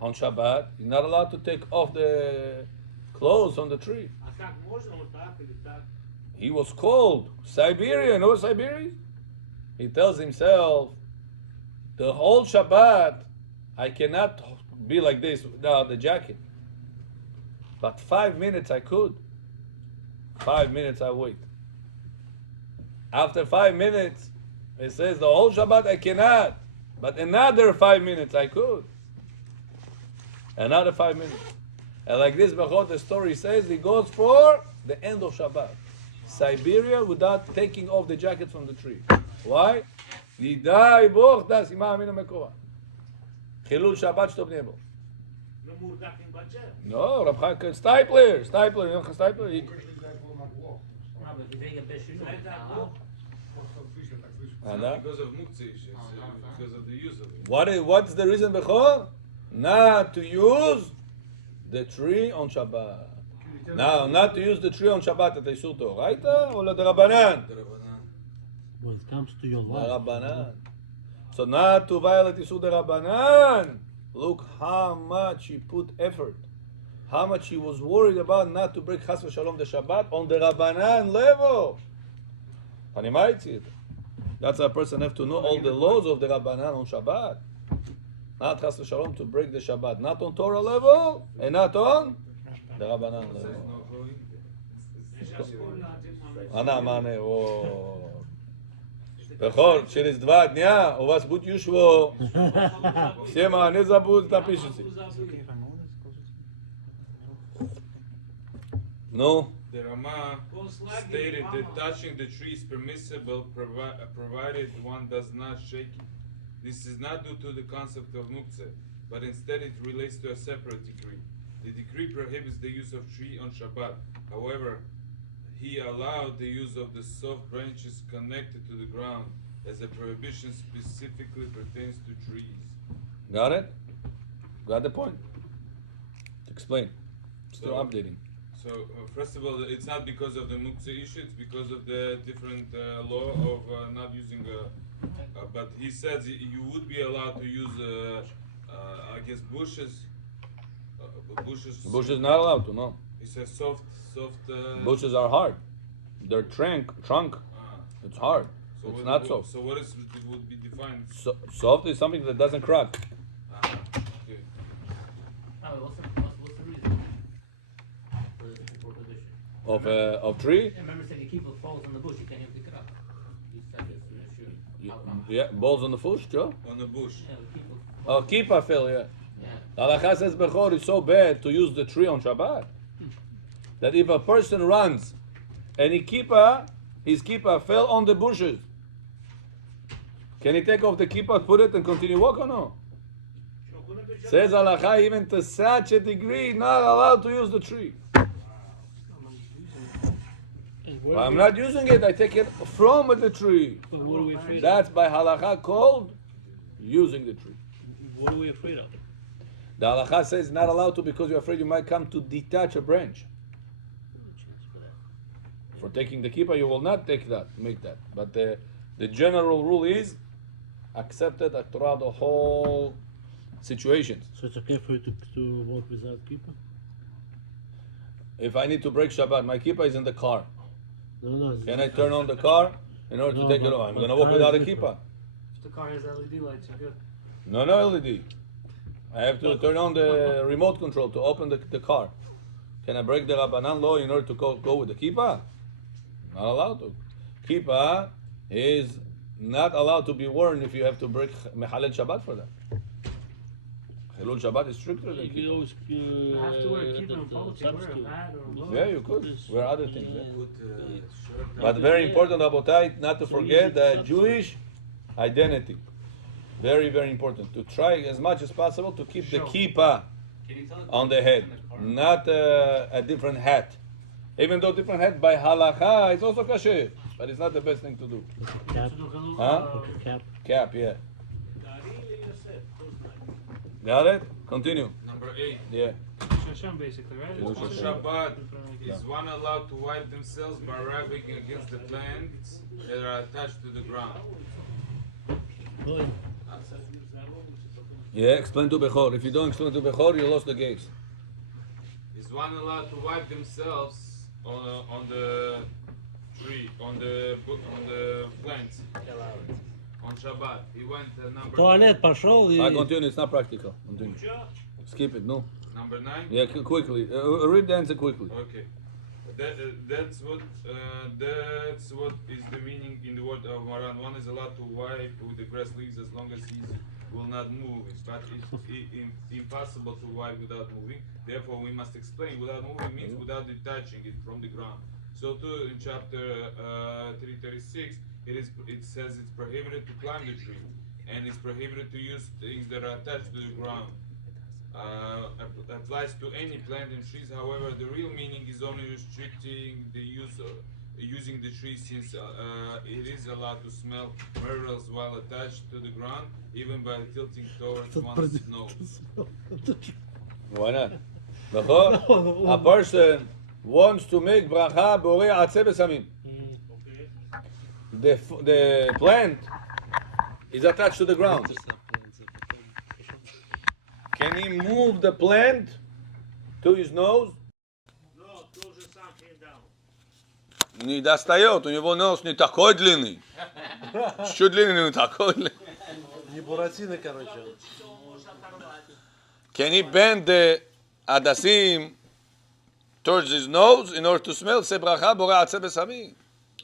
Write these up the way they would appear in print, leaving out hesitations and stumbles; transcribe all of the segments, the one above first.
on Shabbat, he's not allowed to take off the clothes on the tree. He was cold. Siberia, you know Siberia? He tells himself, the whole Shabbat, I cannot be like this without the jacket. But 5 minutes I could. 5 minutes I wait. After 5 minutes, it says the whole Shabbat I cannot. But another 5 minutes I could. Another 5 minutes. And like this, the story says, he goes for the end of Shabbat. Siberia without taking off the jacket from the tree. Why? Nidai boch das ima aminu mekora. Chilul Shabbat shto bnei bo. No, Rav Chaim Stipler, you know Stipler? Because of muktzah, because of the use of it. What's the reason bechor? Not to use the tree on Shabbat. Now, not to use the tree on Shabbat at Isur Toraita or the Rabbanan? When it comes to your life. Rabbanan. So not to violate Isur the Rabbanan. Look how much he put effort. How much he was worried about not to break Chas v'Shalom the Shabbat on the Rabbanan level. אני מאיצי. That's a person have to know all the laws of the Rabbanan on Shabbat. Not Chas v'Shalom to break the Shabbat. Not on Torah level and not on the Rabbanan level. Ana mane o. Bechor, через 2 дня у вас будет юшво. Всема не забудь напишите. No. The Rama stated that touching the tree is permissible provided one does not shake it. This is not due to the concept of muktzah, but instead it relates to a separate decree. The decree prohibits the use of tree on Shabbat. However, he allowed the use of the soft branches connected to the ground, as a prohibition specifically pertains to trees. Got it? Got the point? Explain. Still updating. So, first of all, it's not because of the muktzah issue, it's because of the different law of not using but he says you would be allowed to use, I guess, bushes. Bushes not allowed to, no. He says soft. Bushes are hard. Their trunk, it's hard. So it's not soft. So what is would be defined? Soft is something that doesn't crack. Okay. What's the reason for the prohibition? Of tree? Remember, said you keep the falls on the bush, you can't even pick it up. You said it's an issue. How come? Yeah, balls on the bush, Joe? On the bush. Yeah, we keep it. Oh, kippah fell, yeah. Yeah. Halakha says bechor is so bad to use the tree on Shabbat that if a person runs and his kippah fell on the bushes, can he take off the kippah, put it, and continue walk or no? Says halakha, even to such a degree, not allowed to use the tree. Well, I'm not using it, I take it from the tree. But what are we afraid of? That's by halakha called using the tree. What are we afraid of? The halakha says not allowed to because you're afraid you might come to detach a branch. For taking the kippah, you will not make that. But the general rule is accepted throughout the whole situation. So it's okay for you to walk without kippah? If I need to break Shabbat, my kippah is in the car. No. Can I turn on the car in order to take it off? I'm going to walk without a kippah. If the car has LED lights, you're good. No LED. I have to turn on the remote control to open the car. Can I break the Rabbanan law in order to go with the kippah? Not allowed to. Kippah is not allowed to be worn if you have to break Mechalel Shabbat for that. Chilul Shabbat is stricter than You could kippah. always You have to wear kippah in public, you wear a substitute. hat or a glove. Yeah, you could wear other things. Yeah. Shirt. But very important, Rabotai, not to forget the Jewish identity. Very, very important. To try as much as possible to keep the kippah on the head, not a different hat. Even though different hat by halakha, it's also kasher, but it's not the best thing to do. Cap. Huh? Cap. Cap, yeah. Got it? Continue. Number 8. Yeah. Shashem, basically, right? Chilul On Shabbat. Shabbat, is one allowed to wipe themselves by rubbing against the plants that are attached to the ground? Oh, yeah. Yeah, explain to Bechor. If you don't explain to Bechor, you lost the case. Is one allowed to wipe themselves on the tree, on the plants? On Shabbat. He went number Туалет пошел и... Continue, it's not practical. Continue. Skip it, no. number 9. Yeah, quickly. Read the answer quickly. Okay. That's what is the meaning in the word of Maran. One is allowed to wipe with the grass leaves as long as he will not move. But it's impossible to wipe without moving. Therefore, we must explain. Without moving means without detaching it from the ground. So too, in chapter 336, it says it's prohibited to climb the tree, and it's prohibited to use things that are attached to the ground. Applies to any plant and trees. However, the real meaning is only restricting the use of using the tree, since it is allowed to smell minerals while attached to the ground, even by tilting towards one's nose. Why not? Bechor, a person wants to make bracha borei atzeh besamim. The plant is attached to the ground. Can he move the plant to his nose? No, тоже сам came down. Не достает, у него нос не такой длинный. Чуть длинный, не такой длинный. Не Буратино, короче. Can he bend the adasim towards his nose in order to smell? Say bracha borei atzeh besamim.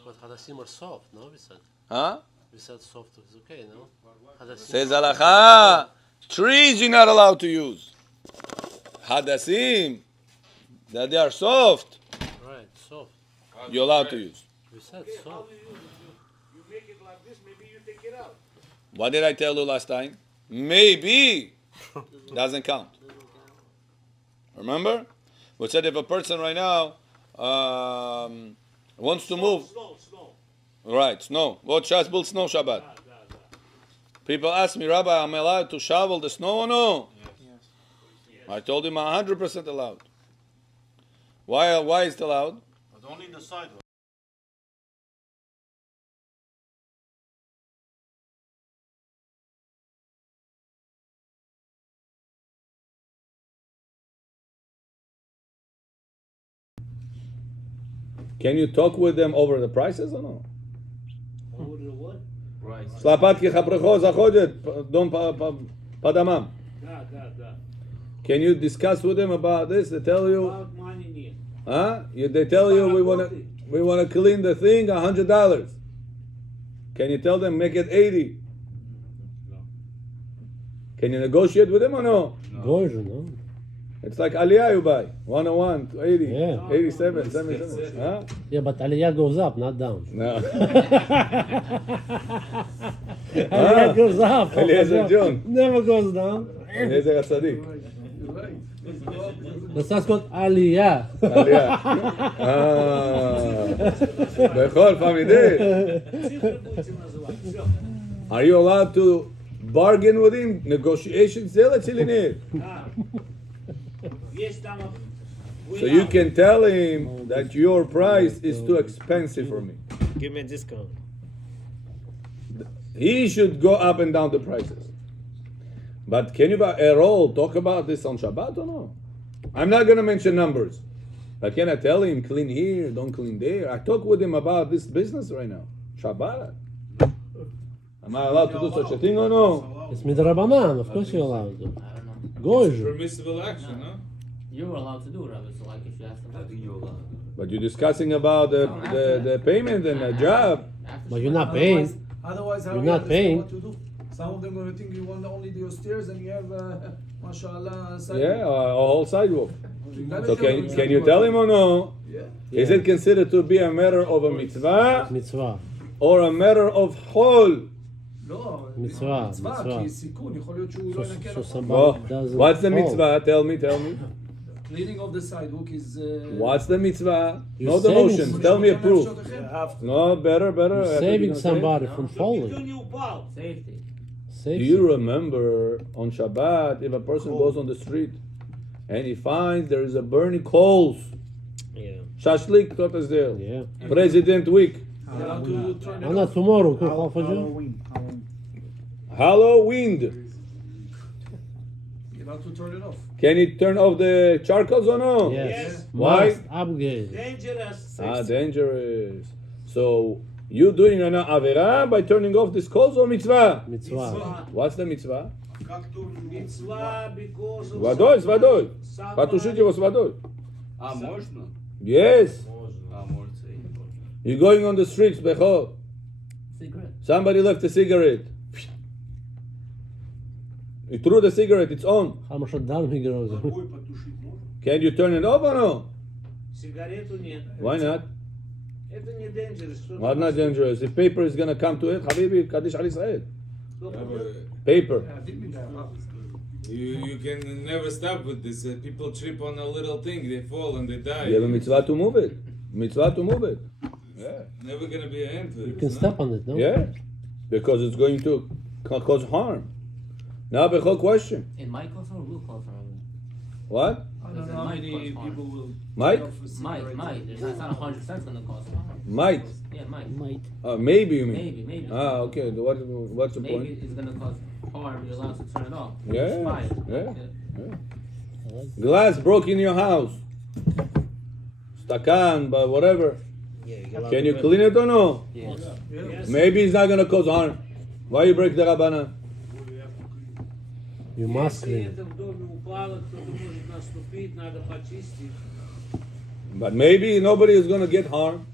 But Hadassim are soft, no? We said. Huh? We said soft is okay, no? Hadassim. Says halacha. Trees you're not allowed to use. Hadassim, that they are soft, Right, soft. you're allowed to use. We said How soft. do you use it? You make it like this, maybe you take it out. What did I tell you last time? Maybe doesn't count. Remember? We said if a person right now wants to move, Snow. right? Snow. What Shas build snow Shabbat? People ask me, Rabbi, am I allowed to shovel the snow or no? Yes. I told him 100% allowed. Why is it allowed? But only the sidewalk. Can you talk with them over the prices or no? Over the what? Right. Слопатки хапрехо заходят, дом по домам. Да. Can you discuss with them about this? They tell you, About money need. huh? They tell you we wanna clean the thing $100. Can you tell them make it 80? No. Can you negotiate with them or no? Gorgeous, no? It's like Aliyah you buy 101, 80, Yeah. 87, 77. Huh? Yeah, but Aliyah goes up, not down. No. Aliyah goes up. Eliezer John. Never goes down. Eliezer HaTzadik. That's just called Aliyah. Aliyah. Bechor family. Are you allowed to bargain with him? Negotiation sale at Chilinir. Есть там. So you can tell him that your price is too expensive for me. Give me a discount. He should go up and down the prices. But can you, Errol, talk about this on Shabbat or no? I'm not going to mention numbers. But can I tell him, clean here, don't clean there? I talk with him about this business right now. Shabbat. Am I allowed to do such a thing or no? It's midrabanan, of course you're allowed to. I don't know. Gorgeous. Permissible action, no? You're allowed to do it, Rabbi, so like if you ask them. But you're discussing about the payment and the job. But you're not paying. Otherwise, how You're you not understand paying. what to do? Some of them going to think you want only the stairs and you have, mashallah, Yeah, a whole sidewalk. You gotta So tell them can exactly you what tell to him do. or no? Yeah. Is it considered to be a matter of a mitzvah Mitzvah. or a matter of chol? לא, מצווה, מצווה, מצווה. כי סיכון, יכול להיות שהוא לא ינקה So נכון. somebody doesn't What's the fall. mitzvah? Tell me. Cleaning of the sidewalk is... What's the mitzvah? You're No saving- demotions. Tell me a proof. You have No, better. You're saving somebody from Two falling. new bulbs. Safety. Do Safety. you remember on Shabbat if a person goes on the street and he finds there is a burning coals, Yeah. shashlik, what is there? Yeah. President week, allowed to turn it Not off. tomorrow. Could half a job. Halloween. How to turn it off? Can you turn off the charcoals or no? Yes. Why? Must upgrade. Dangerous. Dangerous. So you doing an avera by turning off these coals or mitzvah? Mitzvah. What's the mitzvah? Mitzvah because of Водой, с водой. somebody- Потушите его с водой. можно? Yes. Может и. You're going on the streets, Bechor. Cigarette. Somebody left a cigarette. You threw the cigarette, it's on. Хорошо, дар ми гроза. Can you turn it off or no? Сигарету нет. Why not? Это не dangerous. Кто-то Why not dangerous? If paper is gonna come to it, Habibi, Kaddish Al Israel. Paper. You can never stop with this. People trip on a little thing, they fall and they die. You have a mitzvah to move it. Mitzvah to move it. Yeah. Never gonna be an end to it. You can no? step on it, no? Yeah. Because it's going to cause harm. Now, Bechor, question. It might cost or will cost or What? I don't know how Might many cost harm. people will. Might? pay off a cigarette. Might. It's not 100% gonna cost. Might. Yeah, might. Maybe you mean? Maybe. Ah, okay. What's the Maybe point? it's gonna cause harm. You're allowed to turn it off. Yeah, It's fine. yeah. Glass broke in your house. Stakan, but whatever. Yeah, you're allowed Can to you wear- clean it or no? Yes. Yes. Maybe it's not gonna cause harm. Why you break the Rabbana? You must Если clean это it. в доме упало, кто-то может наступить, надо почистить. But maybe nobody is gonna get harmed.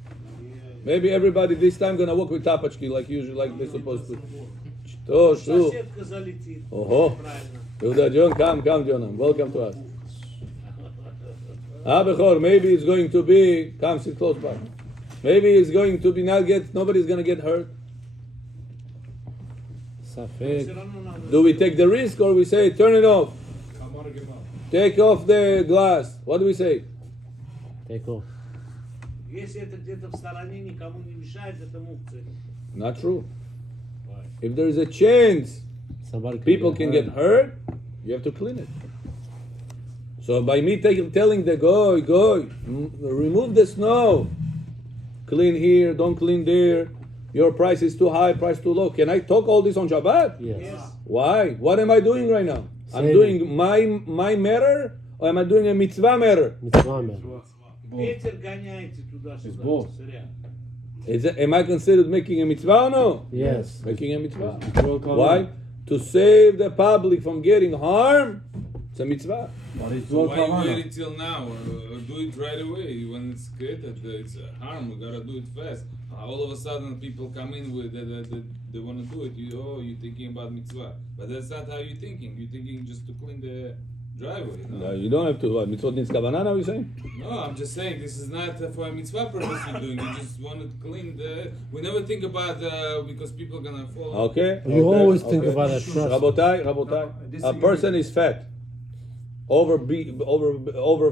Maybe everybody this time gonna walk with tapachki like usually, like they're supposed to. Oh, sure. Соседка залетит. Oho. Правильно. Yehuda, John, come, John. Welcome to us. Bechor, maybe it's going to be, come sit close by. Maybe it's going to be nobody's gonna get hurt. Safek. Все равно надо. Do we take the risk or we say turn it off? Take off the glass. What do we say? Take off. Если это где-то в стороне, никому не мешает, это мукция. Not true. If there is a chance Somebody can people can get hurt, you have to clean it. So by me telling the go, remove the snow, clean here, don't clean there. Your price is too high, price too low. Can I talk all this on Shabbat? Yes. Why? What am I doing right now? I'm Same. doing my matter, or am I doing a mitzvah matter? Mitzvah man. Ветер гоняйте туда-сюда. Зря. Am I considered making a mitzvah or no? Yes. Making a mitzvah. Why? To save the public from getting harm. It's a mitzvah. So why you wait until now? Do it right away when it's created. It's harm. We gotta do it fast. All of a sudden, people come in with they want to do it. You're thinking about mitzvah, but that's not how you're thinking. You're thinking just to clean the driveway. No, No, you don't have to. What, mitzvot nitz kavanah, are you saying? no, I'm just saying this is not for a mitzvah purpose. You're doing. You just want to clean the. We never think about because people are gonna fall. Okay. You okay, always think okay. about that trust. Rabotai. A person is fat. Over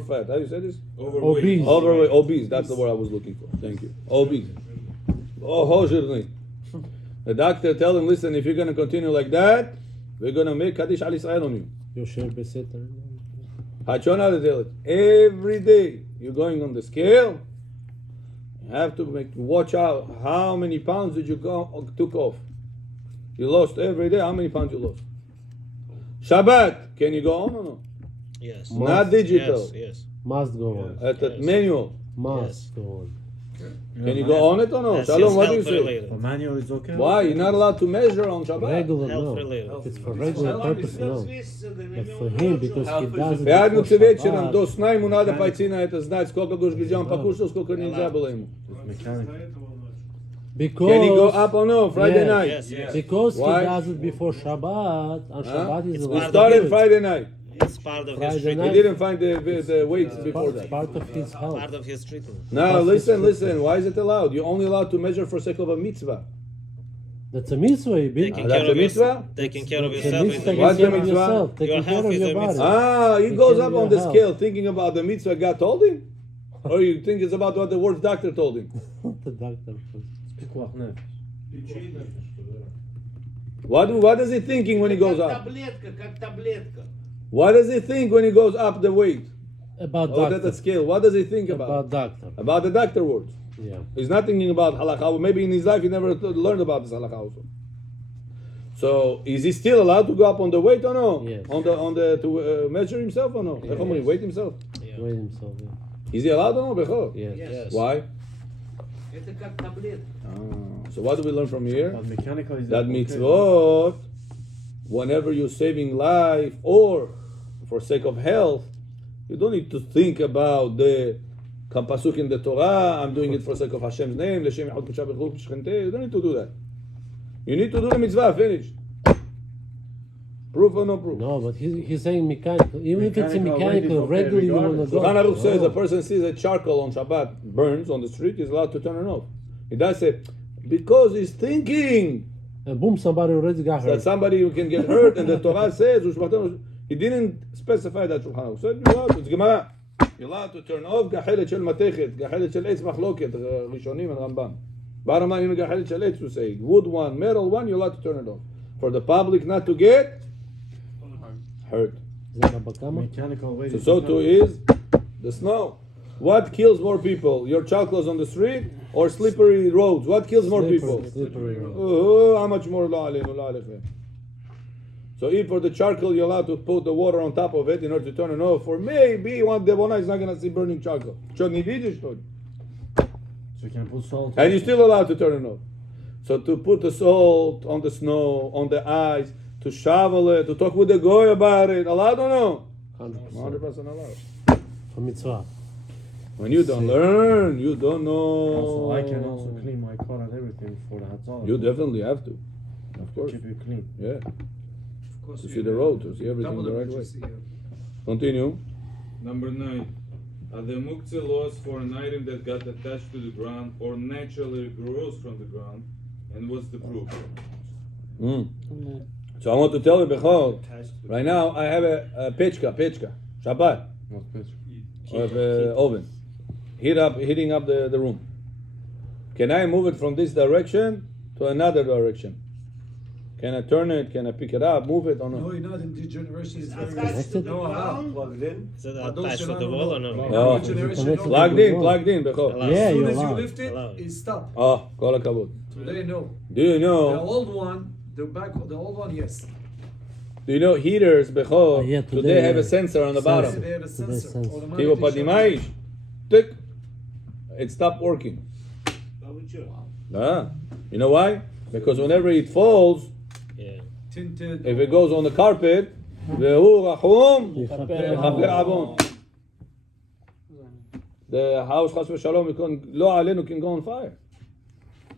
fat. How do you say this? Overweight. Obese. Overweight, obese. That's the word I was looking for. Thank you. Obese. Oh, hojirni. The doctor tell him, listen, if you're going to continue like that, we're going to make Kaddish Al Israel on you. Yosher beseter. Hachona to tell it. Every day you're going on the scale, you have to watch out how many pounds did you took off. You lost every day. How many pounds you lost? Shabbat, can you go on or no? Yes. Not digital. Yes. Must go on. At the manual. Must go on. Can you go on it or no? Yes. Shalom, Yes, what do you health say? related. Manual is okay. Why? You're not allowed to measure on Shabbat. Regular, Health no. related. It's for regular purpose, no. But for him, because he does it Пятницу before вечером до Shabbat, сна ему надо пойти на это знать, сколько где он покушал, сколько нельзя было ему. Can he go because up or no? Friday Yes. night. Yes. Yes. because Why? he does it before Shabbat, on Shabbat he's It's allowed We to started do it. Friday night. It's part of Friday his We night. treatment. didn't find the weights before It's that. part of his health. Part of his treatment. Now listen. Why is it allowed? You're only allowed to measure for sake of a mitzvah. That's a mitzvah, you Taking that's care a of mitzvah? yourself. Taking care of It's a yourself. mitzvah is taking What's the care of mitzvah? yourself, taking Your care health of is your a body. mitzvah. He goes Taking up your on the health. scale thinking about the mitzvah God told him? Or you think it's about what the word doctor told him? The doctor. What is he thinking when he goes Как up? таблетка, как таблетка. What does he think when he goes up the weight? About Or that doctor. scale? What does he think About about? doctor. About the doctor words. Yeah. He's not thinking about halakha. Maybe in his life he never learned about this halakha also. So is he still allowed to go up on the weight or no? Yes. On the to measure himself or no? Yes. How many weight himself? Weigh himself, yeah. Is he allowed or no? Bechor? Yes. Yes. Why? Это как таблетка. So what do we learn from here? But mechanically, is That okay? mitzvot, whenever you're saving life or for sake of health, you don't need to think about the pasuk in the Torah. I'm doing it for sake of Hashem's name. L'shem echad k'shav b'chuk b'shchente. You don't need to do that. You need to do the mitzvah. Finished. Proof or no proof? No, but he's saying mechanical. Even if it's a Mechanical weight is mechanical, okay, regular you want to regardless. go. Shulchan Aruch says a person sees a charcoal on Shabbat burns on the street, he's allowed to turn it off. He does say, because he's thinking And boom, somebody already got that hurt. somebody who can get hurt, and the Torah says, he didn't specify that Shulchan Aruch. Said, you're allowed, it's Gemara. You're allowed to turn off gachelet shel matechet, gachelet shel eitz machloket, Rishonim and Rambam. Bottom line, even gachelet shel eitz, we say, wood one, metal one, you're allowed to turn it off. For the public not to get hurt. Is that Abakama? Mechanical weight. So too is the snow. What kills more people? Your chocolates on the street or slippery roads? What kills more people? Slippery road. Oh, how much more la alaynu, la alaychem. So if for the charcoal you're allowed to put the water on top of it in order to turn it off, for maybe one devona is not going to see burning charcoal. So you can put salt. And you're still allowed to turn it off. So to put the salt on the snow, on the ice, to shovel it, to talk with the goy about it, allowed or no? 100%. 100% allowed. For mitzvah. When you don't learn, you don't know. Also, I can also clean my car and everything for the Hatzah. You definitely have to. Of course. Keep it clean. Yeah. Of course, To you see the road, to see everything double the right way. emergency, yeah. Continue. Number 9. Are the muktzah laws for an item that got attached to the ground or naturally grows from the ground? And what's the proof? So I want to tell you, Bechor, right now I have a pechka, Shabbat, Not pitch. of oven, heating up the room. Can I move it from this direction to another direction? Can I turn it? Can I pick it up, move it or No, no? you're not in this generation. It's very Attached to the No, ground. Plugged in. Is that Adult attached to the Shalom, wall or no. no? Oh. New generation, no. Plugged in, Bechor. Allowed. Yeah, As soon you're as you allowed. lift it, Allowed. it stopped. Oh, kol hakavod. Today, no. Do you The know? old one, the old one, yes. Do you know heaters, Bechor? Yeah, today today, have a yeah. sensor on the bottom. They had a Today's sensor. sensor. automatically Tipo shut padimaish, tick, it stopped working. You know why? Because whenever it falls, Yeah. tinted. if it goes on the carpet, והוא רחום, יכפר יכפר עוון. The house, chas v'shalom, lo alenu, can go on fire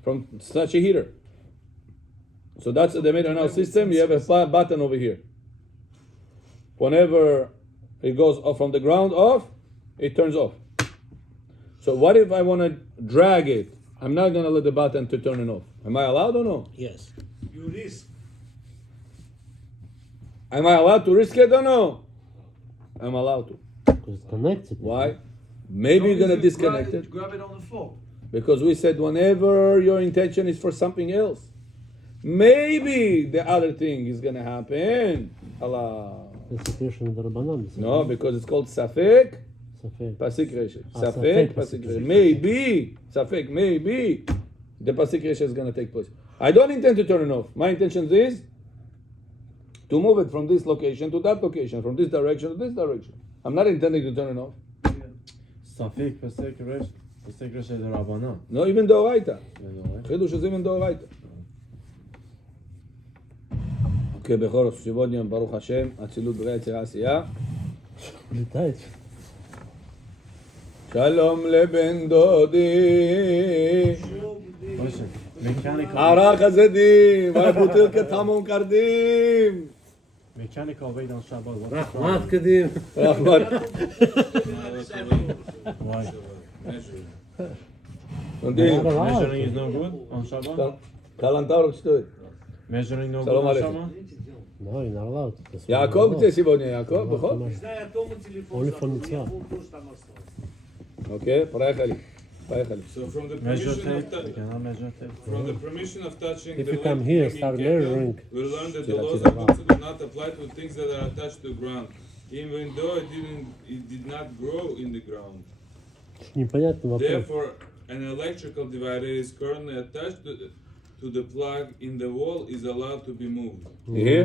from such a heater. So that's they made an our system. You have a button over here. Whenever it goes off from the ground off, it turns off. So what if I want to drag it? I'm not going to let the button to turn it off. Am I allowed or no? Yes. You risk. Am I allowed to risk it or no? I'm allowed to. Because it's connected. Why? Maybe you're going to Don't easily disconnect it. Grab it on the floor. Because we said whenever your intention is for something else, maybe the other thing is going to happen. Allah. It's a question of the Rabbanan. No, because it's called Safek Safek. Pasik Reshet. Ah, Safek Safek Pasik Pasik Reshet. Reshet. Maybe, Safek, maybe the Pasik Reshet is going to take place. I don't intend to turn it off. My intention is to move it from this location to that location, from this direction to this direction. I'm not intending to turn it off. Safik, Pesek, Resh. Pesek, Resh is the Rabbanan. No, even Doraita. You know, right? Chidush is even Doraita. Okay, בכל שבוע ברוך השם, אצילות בריאה יצירה עשייה. לטייץ'. שלום לבן דודי, Listen, mechanical. ערך הזדים, בוטילקת חמום קרדים. Mechanical weight on Shabbat. What's the רחמת problem? קדים. רחמן. Why? Continue. Measuring is no good on Shabbat? Калантар стоит. Measuring no good Салам on алейкум. Shabbat? No, you're not allowed. That's יעקב not где сегодня, Яков? בכל? Не знаю, о том телефон Only for забыл, mitzvah. я помню, тоже там осталось. אוקיי, поехали. Поехали. So from the Measure permission of tape. We cannot measure tape. from the permission of touching If the you come left here, hanging start candle, measuring. we learn that the Tira, laws tira, of Moshe do not apply to things that are attached to the ground, even though it did not grow in the ground. Непонятный вопрос. Therefore, an electrical divider is currently attached to to the plug in the wall is allowed to be moved. You hear?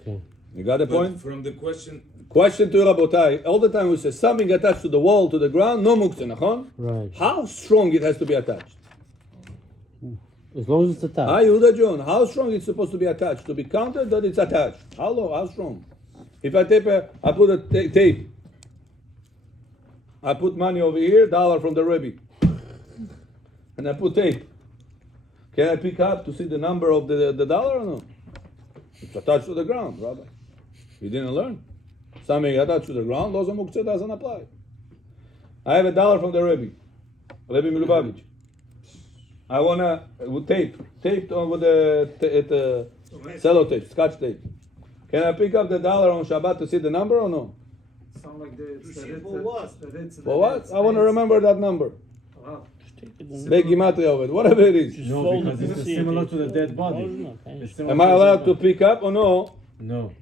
Okay. You got the But point? from the question, Question to Rabotai. All the time we say something attached to the wall, to the ground, no muktzeh, nachon? Right. How strong it has to be attached? As long as it's attached. Hi, Yehuda John. How strong it's supposed to be attached? To be counted that it's attached. How low? How strong? If I I put a tape. I put money over here, $1 from the Rebbe. And I put tape. Can I pick up to see the number of the dollar or no? It's attached to the ground, Rabbi. You didn't learn. Something attached to the ground, laws of muktzeh doesn't apply. I have $1 from the Rebbe Milubavitch. I wanna taped on with the sellotape, scotch tape. Can I pick up the $1 on Shabbat to see the number or no? Sound like the For what? For what? I want to remember that number. Wow. Big gematria of it, whatever it is. No, because it's similar to the dead body. It's similar Am I to the allowed dead to body. pick up or no? No.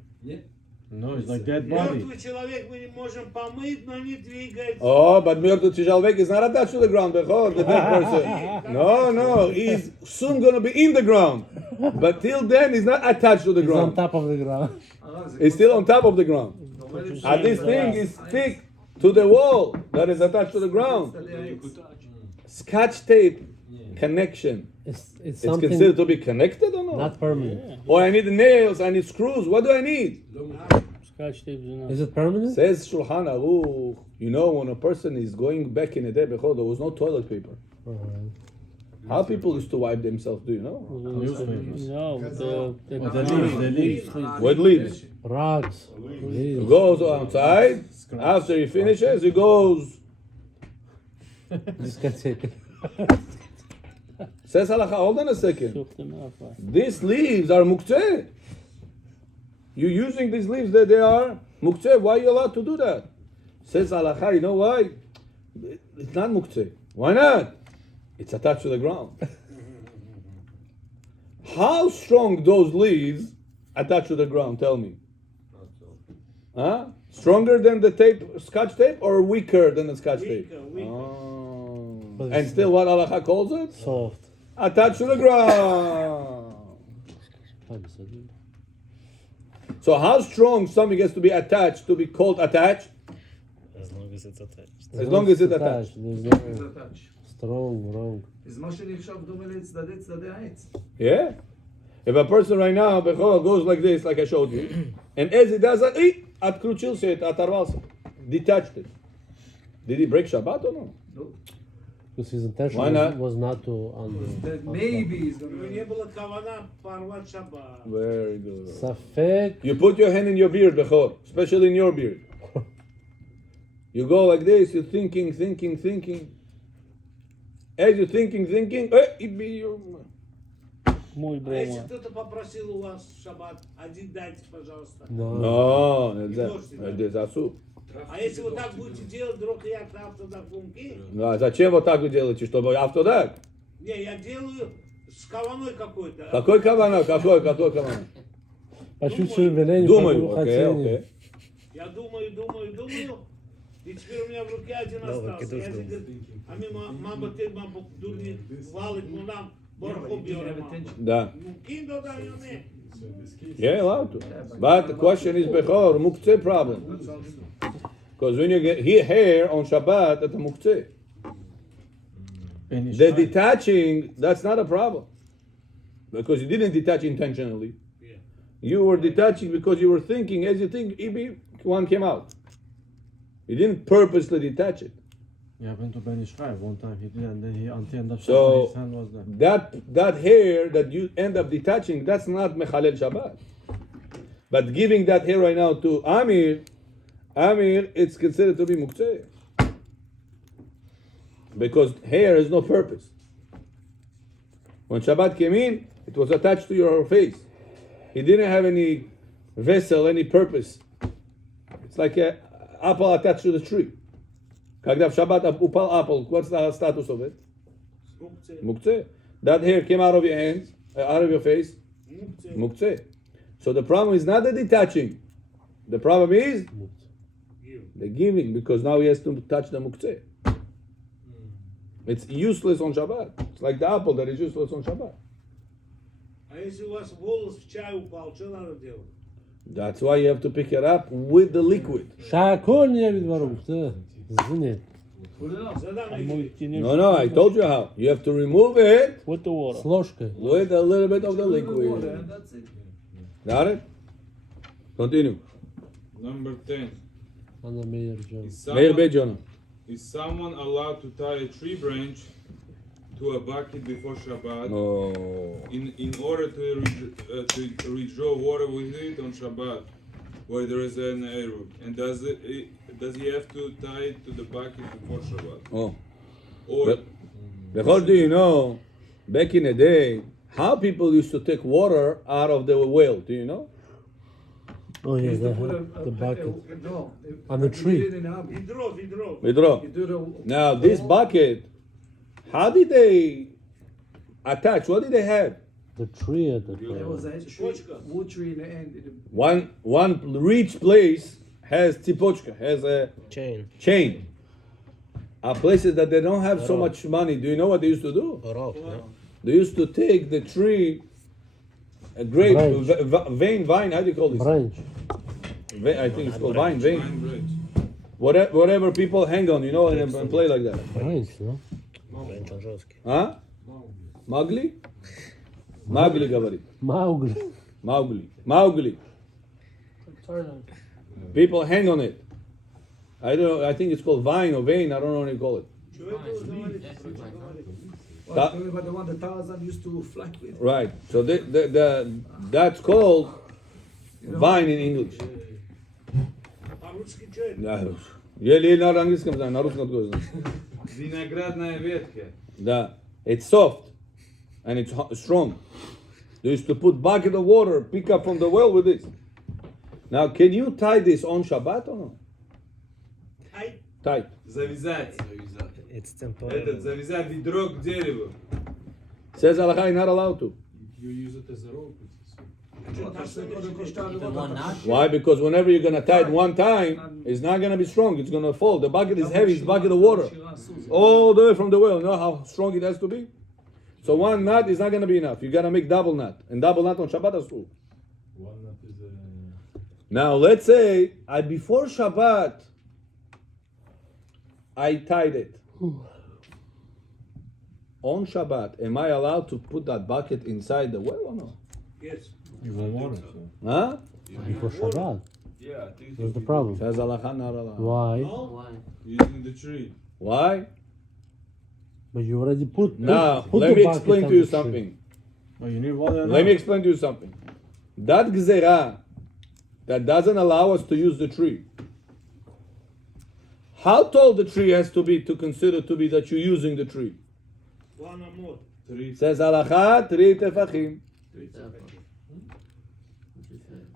No, it's like dead body. Мертвый человек мы не можем помыть, но не двигается. Oh, but Myrtu Tishalvek is not attached to the ground, the dead person. No, he's soon going to be in the ground. But till then, he's not attached to the It's on ground. top of the ground. He's still on top of the ground. And this thing is stick to the wall that is attached to the ground. Scotch tape connection. It's It's something considered to be connected or no? not permanent. Or I need nails, I need screws. What do I need? Is it permanent? Says Shulchan Aruch, you know, when a person is going back in the day, before there was no toilet paper. Alright. How people used to wipe themselves, do you know? No, The leaves. With leaves. Rugs. He Leaves. goes outside, after he finishes, he goes. Just can take it. Says Halacha, hold on a second. These leaves are muktzeh. You're using these leaves that they are muktzeh. Why are you allowed to do that? Says Halacha, you know why? It's not muktzeh. Why not? It's attached to the ground. How strong those leaves attached to the ground? Tell me. Huh? Stronger than the tape, scotch tape, or weaker than the scotch tape? Weaker. Oh. And still, what Halacha calls it? Soft. Attached to the ground. So how strong something has to be attached to be called attached? As long as it's attached. As long as it's attached. There's It's no attached. strong, wrong. אז מה שנחשב דומה לצדדי העץ. Yeah? If a person right now goes like this, like I showed you, and as he does that, at kruchilse it, at arvalsa, detached it. Did he break Shabbat or no? No. Because his intention Why not? was not to That maybe he's У него gonna... не было кавана порвать шаббат. Very good. Safek. You put your hand in your beard, Bechor, especially in your beard. You go like this, you're thinking. As you're thinking, it be your... А если кто-то попросил у вас в шаббат, один дайте, пожалуйста. No. No, это засуп. А если вы так будете делать, вдруг я автодак бумки? Ну, а зачем вот так вы делаете, чтобы автодак? Не, я делаю с каваной какой-то. Какой кавана? Какой кавана? פשוט שבנני Думаю, окей. Я думаю, и теперь у меня в руке один остался. Я говорю, а мама, ты, дурник, валит, ну нам, борху бьем. Да. Ну, кино да, я не. Yeah, allowed to. But the question is, Bechor, muktzeh problem. Because when you get hair on Shabbat, it's a muktzeh. The detaching, that's not a problem. Because you didn't detach intentionally. Yeah. You were detaching because you were thinking, as you think, one came out. You didn't purposely detach it. Yeah, I went to Ben Ishrael one time. He did, and then until the end of So, Shabbat, his hand was there. That hair that you end up detaching, that's not Mechalel Shabbat. But giving that hair right now to Amir, it's considered to be Muktzeh. Because hair has no purpose. When Shabbat came in, it was attached to your face. It didn't have any vessel, any purpose. It's like an apple attached to the tree. Когда в Shabbat upal apple, what's the status of it? Muktzeh. That hair came out of your hands, out of your face. Muktzeh. So the problem is not the detaching. The problem is the giving, because now he has to touch the muktzeh. It's useless on Shabbat. It's like the apple that is useless on Shabbat. А если у вас волос в чай упал, что надо делать? That's why you have to pick it up with the liquid. שהכל נהיה בדברו. זה הנה. No, I told you how. You have to remove it With the water. с ложкой. with a little bit of the Water, liquid. and that's it. Got it? Continue. Number 10. Ana meir John. Meir Beit Jonah. Is someone allowed to tie a tree branch to a bucket before Shabbat No. in order to redraw water with it on Shabbat, where there is an Eruv? And does he have to tie it to the bucket before Shabbat? Oh. Or Because do you know, back in the day, how people used to take water out of the well? Do you know? Oh yeah, Used to put the bucket. No, On the tree. You did it in oven. Ведро. Vidro. You do the Now this bucket, how did they attach? What did they have? The tree at the There was a tree, wood tree in the end. One rich place has tipochka, has a Chain. chain. Places that they don't have so much money. Do you know what they used to do? Rope, no? They used to take the tree, a grape, Branch. vine. How do you call this? branch. I think it's called vine, vein. Fine bridge. Whatever people hang on, you know, and play like that. Branch, no? Branch on жесткий. Huh? Mowgli? Mowgli, говорит. Mowgli. Mowgli. Tarzan. People hang on it. I don't know. I think it's called vine or vein. I don't know what you call it. But the one that Tarzan used to fly with. Right. So that's called vine in English. По-русски что это? Да. Еле на английском знаю, на русском тоже знаю. Виноградная ветка. Да. It's soft and it's strong. They used to put bucket of water, pick up from the well with this. Now, can you tie this on Shabbat or no? Ай, Tie. Завязать. It's temporary. Этот, завязать ведро к дереву. Says Allah, you're not allowed to. Even one knot? Why? Because whenever you're gonna tie it one time, it's not gonna be strong. It's gonna fall. The bucket is heavy. It's a bucket of water, all the way from the well. You know how strong it has to be. So one knot is not gonna be enough. You gotta make double knot, and double knot on Shabbat is full. Now let's say before Shabbat, I tied it. On Shabbat, am I allowed to put that bucket inside the well or no? yes. Huh? Before Shabbat. Yeah, I think What's the problem? Says Allah, not allowed. Why? Why? Using the tree. Why? But you already put. Now, put let the me bucket explain on to you the tree. something. Oh, you need water now? Let me explain to you something. That gzera that doesn't allow us to use the tree. How tall the tree has to be to consider to be that you're using the tree? One amot. Three. Says halacha 3 tefachim.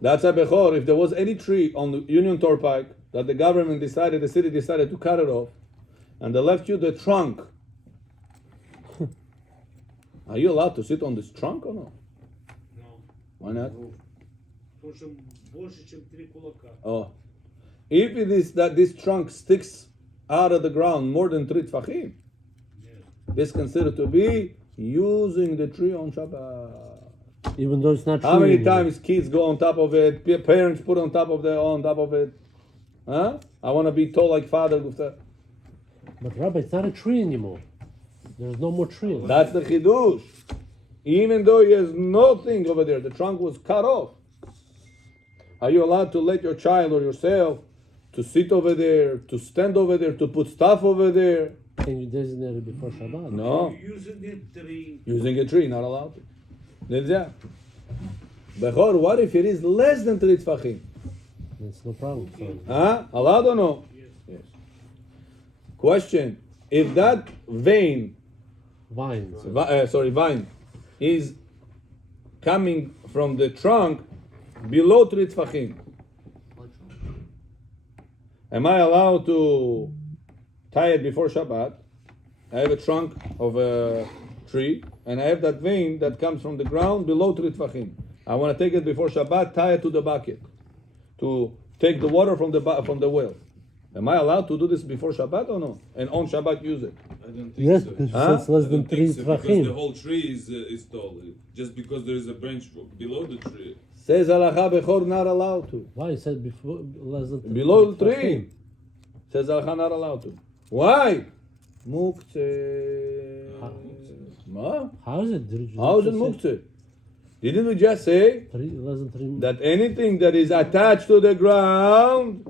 That's a bechor. If there was any tree on the Union Turnpike that the government decided, the city decided to cut it off, and they left you the trunk, are you allowed to sit on this trunk or no? No. Why not? Потому что больше, чем 3 кулака. Oh, if it is that this trunk sticks out of the ground more than 3 tefachim, this is considered to be using the tree on Shabbat. Even though it's not true. How many anymore. times kids go on top of it? Parents put on top of it. Huh? I want to be tall like father. But Rabbi, it's not a tree anymore. There's no more tree. That's the chidush. Even though he has nothing over there, the trunk was cut off. Are you allowed to let your child or yourself to sit over there, to stand over there, to put stuff over there? Can you designate it before Shabbat? No. Using it 3. Using a tree, not allowed to. Bechor, what if it is less than 3 tefachim? It's no problem. So Huh? Allowed or no? Yes. Question: if that vine, vine. vine, is coming from the trunk below 3 tefachim, am I allowed to tie it before Shabbat? I have a trunk of a tree, and I have that vein that comes from the ground below 3 tefachim. I want to take it before Shabbat, tie it to the bucket, to take the water from the well. Am I allowed to do this before Shabbat or no? And on Shabbat use it? I don't think Yes, so. because Huh? it's less I than don't 3 think so, because the tvachim. whole tree is tall. Just because there is a branch below the tree. Says halacha bechor not allowed to. Why you said before less than Below the tvachim? tree. Says halacha not allowed to. Why? Muktzeh. Ma? How is it? Did you How is it just say muktzeh? Didn't we just say less than 3? that anything that is attached to the ground,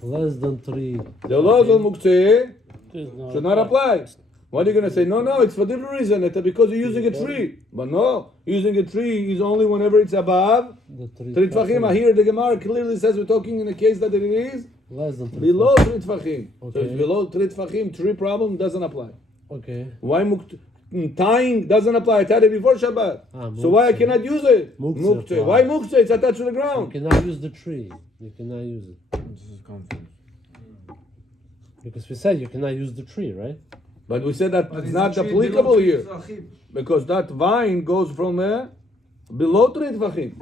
Less than 3. the laws of muktzeh Does not should not apply. What are you going to say? No, it's for different reason. It's because you're using a tree. But no, using a tree is only whenever it's above The 3 3 tfachim. Here the Gemara clearly says we're talking in a case that it is Less than 3. below 3 tfachim. So Okay. it's below 3 tfachim, tree problem doesn't apply. Okay. Why tying doesn't apply? I tied it before Shabbat. So why I muktzeh. cannot use it? Muktzeh Muktzeh. Why applies. muktzeh? It's attached to the You ground. cannot use the tree. You cannot use it. This is confused. Because we said you cannot use the tree, right? But we said that But it's is not the tree applicable below here. 3 tvachim? Because that vine goes from below 3 tfachim.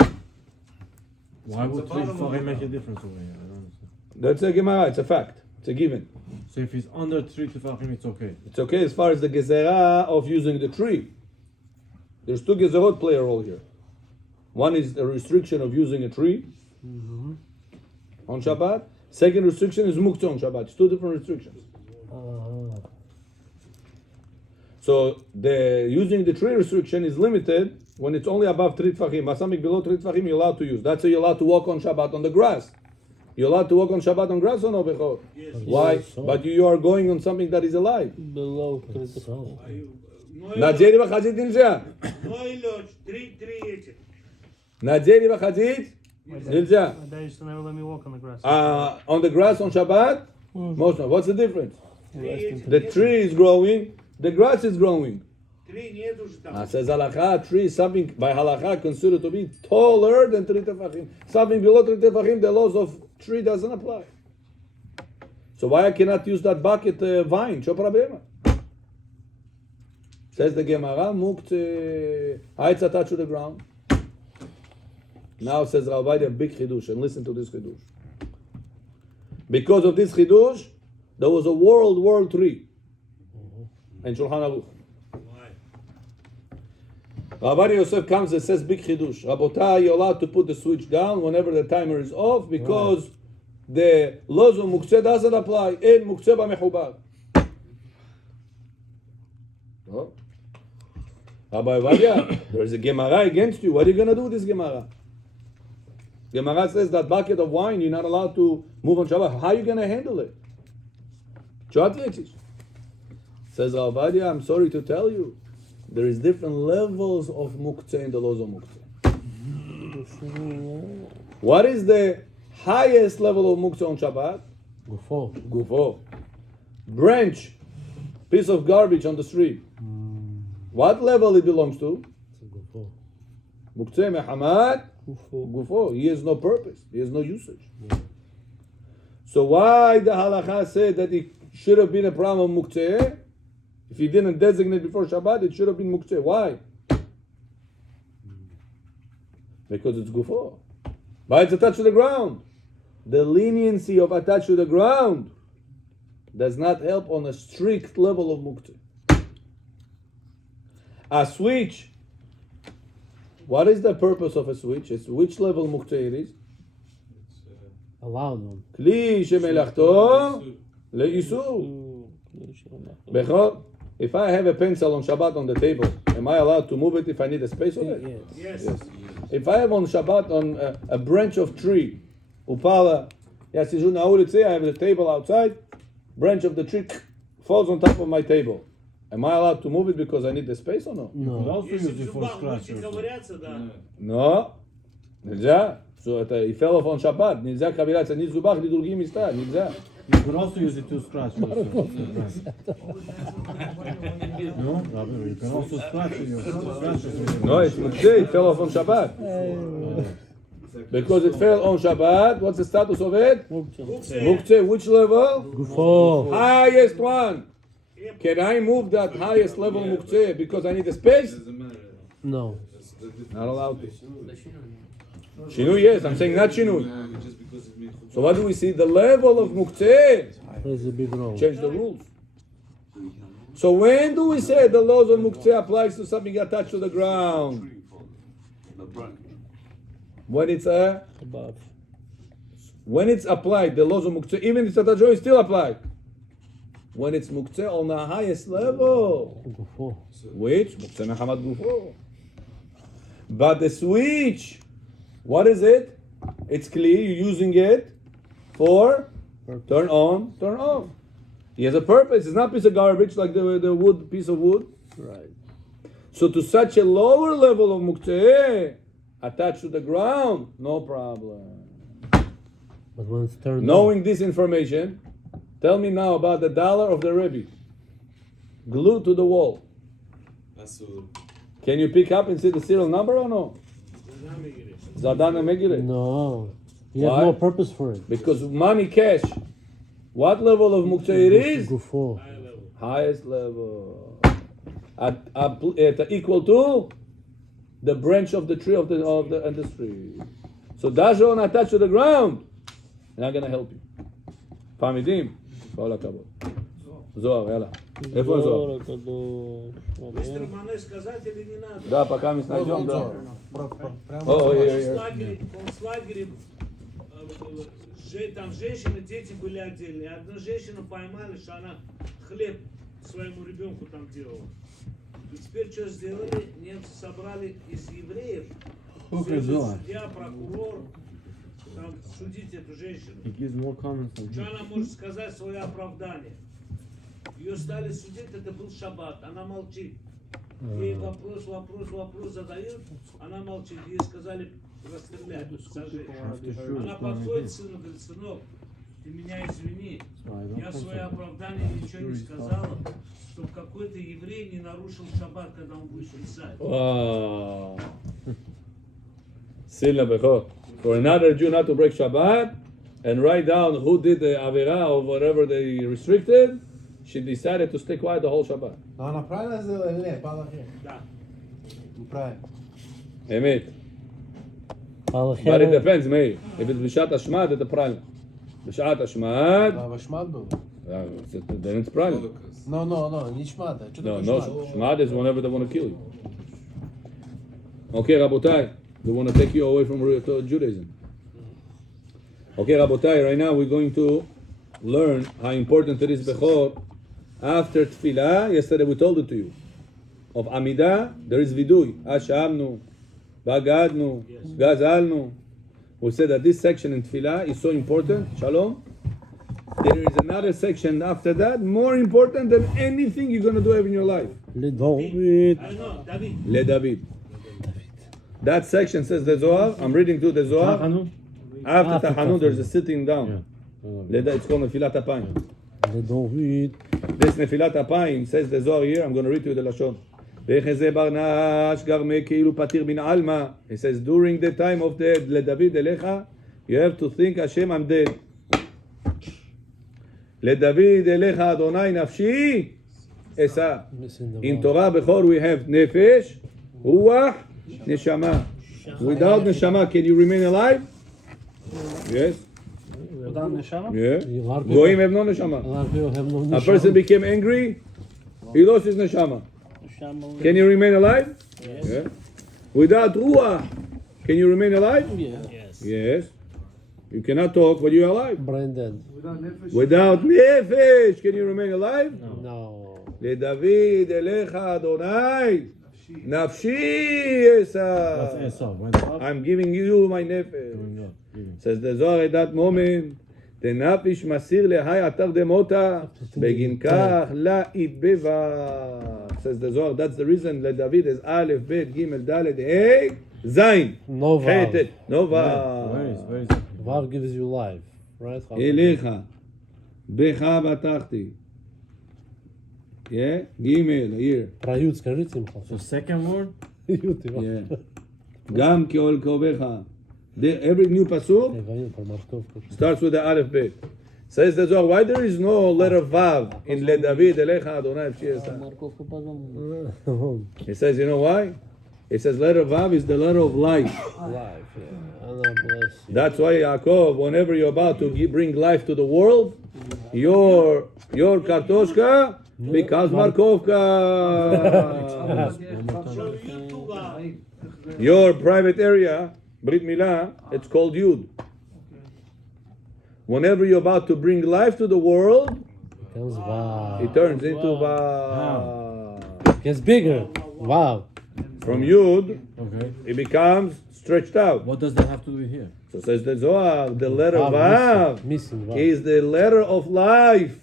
Why would 3 tefachim make a difference over here? I don't understand. That's a Gemara. It's a fact. It's a given. So if it's under 3 tefachim, it's okay. It's okay as far as the gezerah of using the tree. There's 2 gezerot play a role here. One is the restriction of using a tree on Shabbat. Second restriction is muktzeh on Shabbat. It's 2 different restrictions. So the using the tree restriction is limited when it's only above 3 tfachim. But something below 3 tfachim you're allowed to use. That's why you're allowed to walk on Shabbat on the grass. You're allowed to walk on Shabbat on grass or no, Bechor? Yes. Why? But you are going on something that is alive. Below 3 so. На дерево ходить нельзя. No, Iloch, three эти. На дерево ходить нельзя. My dad used to never let me walk on the grass. On the grass on Shabbat, most of. What's the difference? The tree is growing, the grass is growing. Три нет уже там. Says halacha, tree is something by halacha considered to be taller than 3 tefachim. Something below 3 tefachim, the laws of tree doesn't apply. So why I cannot use that bucket vine? Čo problema? Says the Gemara, muktzeh, how it's attached to the ground. Now says Rabbi, a big chidush, and listen to this chidush. Because of this chidush, there was a world tree in Shulchan Aruch. Rabbi Yosef comes and says big chidush. Rabotai, you're allowed to put the switch down whenever the timer is off because the laws of muktzeh doesn't apply. In muktzeh b'mechubar. Oh. Rabbi Vadia, there is a Gemara against you. What are you going to do with this Gemara? Gemara says that bucket of wine you're not allowed to move on Shabbat. How are you going to handle it? Says Rabbi Vadia, I'm sorry to tell you, there is different levels of muktzeh in the laws of muktzeh. What is the highest level of muktzeh on Shabbat? Gufo. Branch, piece of garbage on the street. What level it belongs to? Muktzeh mehamad gufo. He has no purpose. He has no usage. So why the halacha said that it should have been a problem of muktzeh? If he didn't designate before Shabbat, it should have been muktzeh. Why? Because it's gufo. But it's attached to the ground. The leniency of attached to the ground does not help on a strict level of muktzeh. A switch. What is the purpose of a switch? It's which level muktzeh it is? Allowed one. Kli shemelachto leisur. Bechor, if I have a pencil on Shabbat on the table, am I allowed to move it if I need a space on it? Yes. If I have on Shabbat on a branch of tree, upala, I have the table outside, branch of the tree falls on top of my table. Am I allowed to move it because I need the space or no? You could also Если use в it for зубах scratch. будете ковыряться, да. No. Нельзя. So he fell off on Shabbat. Нельзя ковыряться ни в зубах, ни другие места. Нельзя. You could also use it to scratch. Also. No, Rabbi, you can also scratch your scratches. No, it's muktzeh. It fell off on Shabbat. Because it fell on Shabbat, what's the status of it? Muktzeh. Which level? Gufo. Highest one. Can I move that highest level muktzeh because I need a space? Doesn't matter. No. Not allowed to. Shinui, yes. I'm saying not Shinui. So what do we see? The level of Muktzeh Plays a big role. change the rules. So when do we say the laws of Muktzeh applies to something attached to the ground? When it's Above. when it's applied, the laws of Muktzeh, even if it's attached, is still applied. When it's Muktzeh on the highest level, Gufo. which Muktzeh Mechamat Gufo. But the switch, what is it? It's clear. You're using it for turn on, turn off. He has a purpose. It's not a piece of garbage like the wood piece of wood. Right. So to such a lower level of Muktzeh, attached to the ground, no problem. But when it's turned Knowing this information, tell me now about the dollar of the Rebbe. Glued to the wall. Can you pick up and see the serial number or no? Zadan and on. Megillah. No. He Why? has no purpose for it. Because money, cash. What level of Muktzeh it is? Gufo. Highest level. At equal to the branch of the tree of the industry. So Dajon attached to the ground, not gonna help you. Famidim, כל הכבוד. זוהר, יאללה. איפה זוהר? Быстро Мане сказать или не надо? Да, пока мы найдем, да. Концлагере, там женщины, дети были отдельные. Одну женщину поймали, что она хлеб своему ребенку там делала. И теперь что сделали? Немцы собрали из евреев, судья, прокурор, там, судить эту женщину. He gives more comments than Что она может сказать свое оправдание? Ее стали судить, это был шаббат, она молчит. Ей вопрос задают, она молчит. Ей сказали расстрелять, сожечь. Она подходит к сыну, говорит: сынок, ты меня извини, я свое оправдание ничего не сказала, чтобы какой-то еврей не нарушил шаббат, когда он будет писать. Wow. Sila Bechor. For another Jew not to break Shabbat and write down who did the Avera or whatever they restricted, she decided to stay quiet the whole Shabbat. No, она правильно сделала или нет? Да. Правильно. Emet. Al But it depends, Meir. If it's Bishat Ashmad, it's правильно. Bishat Ashmad, Да, шмат был. then it's правильно. No, не шмат. Что No, такое no, шмат? Shmad is whenever they want to kill you. Okay, Rabotai, they want to take you away from Judaism. Okay, Rabotai, right now we're going to learn how important it is Bechor. After Tfilah, yesterday we told it to you. Of Amidah, there is Vidui. Ashamnu, Bagadnu, Gazalnu. We said that this section in Tfilah is so important. Shalom. There is another section after that, more important than anything you're going to do ever in your life. David. I know, David. Le David. That section says the Zohar. I'm reading through the Zohar. After Tahanun, there's a sitting down. It's called Nefilat Apayim. David. This Nefilat Apayim says the Zohar here. I'm going to read to you the Lashon. V'echeze barnash garme keilu patir bin alma. He says during the time of death, Le David elecha, you have to think Hashem, I'm dead. Le David elecha Adonai nafshi esa. In Torah Bechor we have nefesh, ruach, neshama. Without neshama, can you remain alive? Yes. Without neshama? Yeah. Goyim have no neshama. A lot of people have no A person became angry, he lost his neshama. Neshama. Can you remain alive? Yes. Yeah. Without ruach, can you remain alive? Yes. Yes. You cannot talk, but you're alive. brain dead. Without nefesh, can you remain alive? No. LeDavid elecha Adonai, nafshi What's esa. Esau? When's up? I'm giving you my nefesh. Says the Zohar at that moment, the nafish masir lehai atar demota, begin kach la'it beva. Says the Zohar, that's the reason LeDavid is Aleph, Bet, Gimel, Dalet, Hey, Zayin. No vav. Hetet, no Where vav. is it? Vav gives you life, right? Elecha, becha batachti. Yeah, Gimel, here. Прают, скажите им. So second word? Прают его. Yeah. Gam keol kovecha. Every new pasuk Про морковку. starts with the Aleph Bet. Says the Zohar, why there is no letter Vav in Le David Elecha Adonai Pshi Esa? He says, you know why? It says letter Vav is the letter of life. Life, yeah. Allah bless you. That's why Yaakov, whenever you're about to bring life to the world, your kartoshka becomes Markovka. So you too, Your private area, Brit Milah, it's called Yud. Whenever you're about to bring life to the world, Becomes wow. it turns into Vav. Gets bigger. Wow. From Yud, Okay. it becomes stretched out. What does that have to do with here? So says the Zohar, the letter Vav Vav missing Vav. is the letter of life.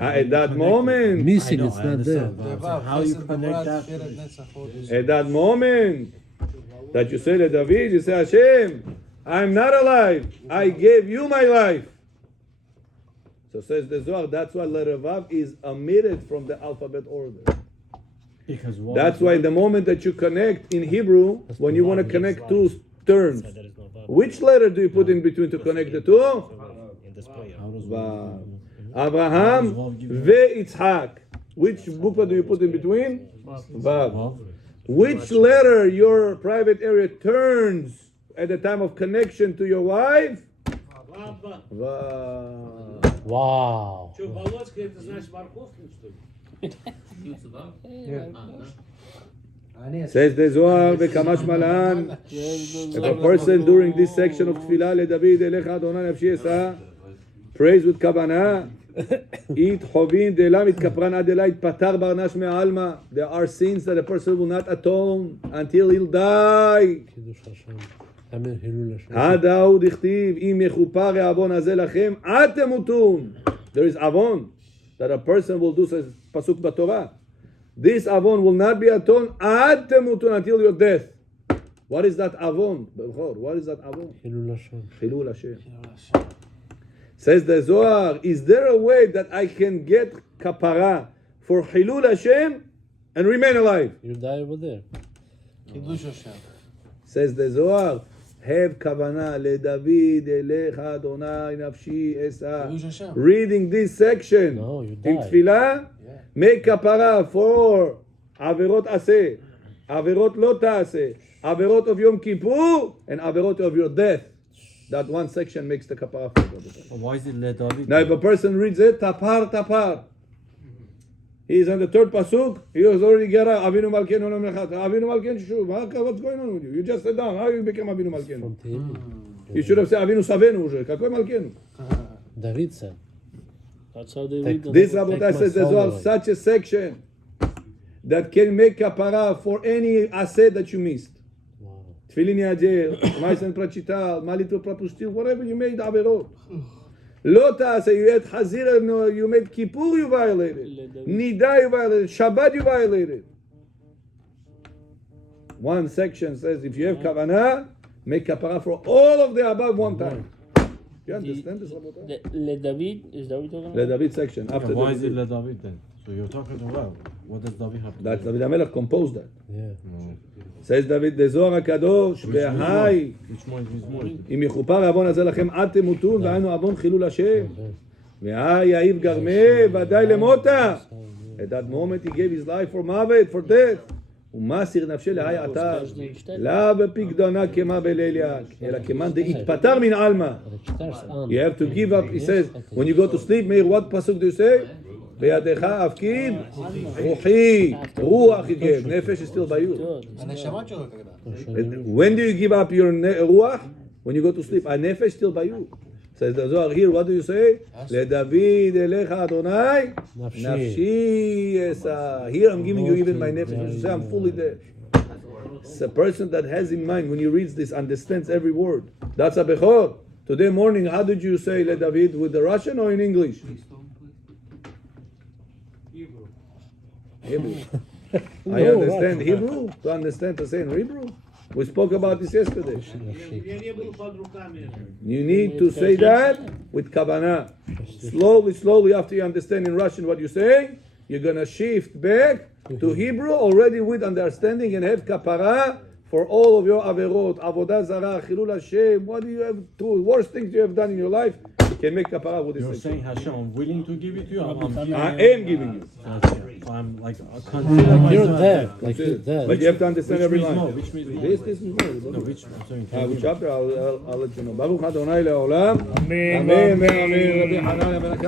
At that moment, Missing, I know, it's I not there. understand, but how you connect that? at that moment that you say to David, you say, Hashem, I'm not alive. I gave you my life. So says the Zohar, that's why letter Vav is omitted from the alphabet order. Because what? That's why the moment that you connect in Hebrew, when you want to connect two terms, which letter do you put in between to connect the two? In this prayer. How does Vav. Abraham ve'Itzhak. Which booklet do you put in between? Vav. Which letter your private area turns at the time of connection to your wife? Баба. Vav. Wow. Что, Володька, это значит морковку, что ли? Ютуб, а? Да. Says the Zohar v'kamash malan. If a person during this section of Tfilah leDavid elecha Adonai nafshi esa prays with kavanah, it chovin de'lam itkapran adela itpatar barnash me'alma. There are sins that a person will not atone until he'll die. Kiddush Hashem. Amen. Hilul Hashem. Hadahu dichtiv im yechupar avon hazeh lachem ad temutun. There is avon that a person will do, says pasuk b'Torah. This avon will not be atoned ad temutun until your death. What is that avon? What is that avon? Hilul Hashem. Chilul Hashem. Says the Zohar, is there a way that I can get kapara for Chilul Hashem and remain alive? You die over there. Says the Zohar, have kavana leDavid elecha Adonai nafshi esa. Reading this section No, you in die. Tfilah, make kapara for averot aseh, averot lo ta'aseh, averot of Yom Kippur, and averot of your death. That one section makes the kapara for God. Why is it let David? Now, if a person reads it, tapar, he is on the third pasuk. He was already gara Avinu Malkeinu Olam Echad. Avinu Malkeinu Shuv. What's going on with you? You just sat down. How you became Avinu Malkeinu? From Tehillim. You should have said Avinu Savenu уже. Какой Malkeinu? David said. That's how they Take read This the Rabotai my says there's soul away. such a section that can make kapara for any asset that you missed. Wow. Tfilin Yajer, Ma'asen Prachital, Malitva Prapustil, whatever you made averot. Lo ta'aseh, you had Hazir, no, you made Kippur, you violated. Nida, you violated. Shabbat, you violated. One section says if you have kavanah, make kapara for all of the above one time. You understand this, Rabotai? Le David, is that what you're talking The about? David section. After Why is the it let David then? So you're talking about what does David have to that do? David HaMelech composed that. Yeah. No. Says David, the Zohar HaKadosh, בהי, Which one is more? אם יכופר העוון הזה לכם עד תמותון, והיינו עוון חילול השם. והי יעיב גרמה, ודאי למותה. At that moment he gave his life for מוות, for death. ומסיר נפשי להי עתה. לא בפקדונה כמה בליליאק, אלא כמאן דהתפטר מן עלמא. But it starts on. You have to give up. He says, when you go to sleep, Meir, what pasuk do you say? בידך אפקיד, רוחי, רוח יגב, נפש is still by you. When do you give up your ruach? When you go to sleep. הנפש still by you. Says the Zohar here, what do you say? לדוד אליך אדוני, נפשי אשא. Here I'm giving you even my nefesh. You say I'm fully there. It's a person that has in mind, when he reads this, understands every word. That's a bechor. Today morning, how did you say LeDavid, with the Russian or in English? Hebrew. I understand Hebrew. To understand to say in Hebrew. We spoke about this yesterday. Я не был под руками. You need to say that with kavanah. Slowly, after you understand in Russian what you say, you're going to shift back to Hebrew already with understanding and have kapara for all of your averot, avodah zarah, chilul Hashem. What do you have to? Worst things you have done in your life, can make kapara with You're this. saying Hashem, I'm willing to give it to you. I'm giving I you. am giving you. So I'm like consider Like you're myself there, that. like you're there. But you have to understand Which every means line. more? Which means more? This is more. No, which I'm saying. Which chapter? I'll let you know. Baruch Adonai le'olam. Amen. Amen. Amen. Rabbi Hanania ben